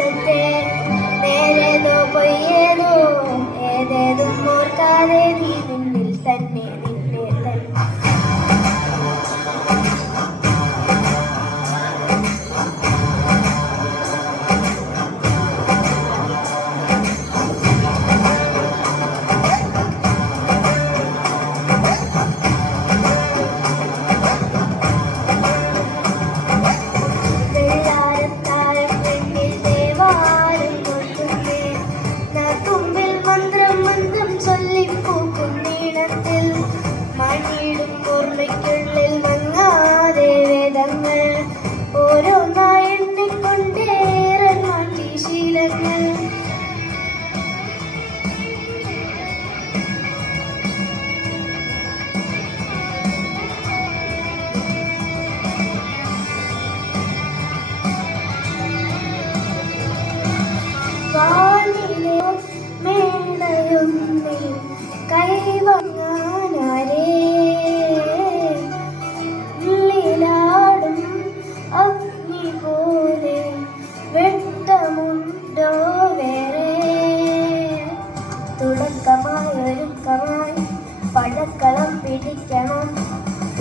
വെളിച്ചത്തെ നേരേതോ പൊയ്യേതോ ഏതേതും ഓർക്കാതെ നീ നിന്നിൽ തന്നെ നിന്നെ തന്നെ ഓർമ്മയ്ക്കുള്ളിൽ മങ്ങാതെ വേദങ്ങൾ ഓരോന്നായി എണ്ണിക്കൊണ്ടേറെ മാറ്റി ശീലങ്ങൾ വാനിലെ മേളയൊന്നിൽ കൈവങ്ങാനാരേ അഗ്നി പോലെ വെട്ടമുണ്ടോ വേറെ തുടക്കമായി ഒരുക്കമായി പടക്കളം പിടിക്കണം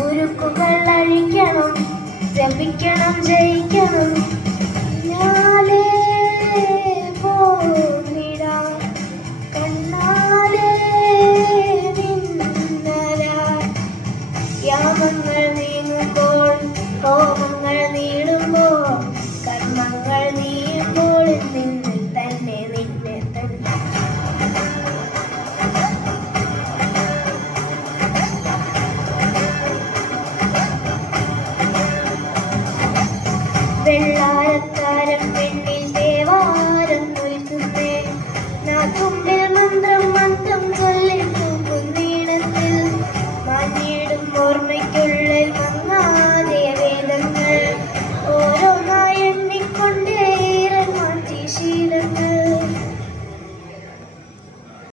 ഉരുക്കുകൾ അഴിക്കണം ശ്രമിക്കണം ജയിക്കണം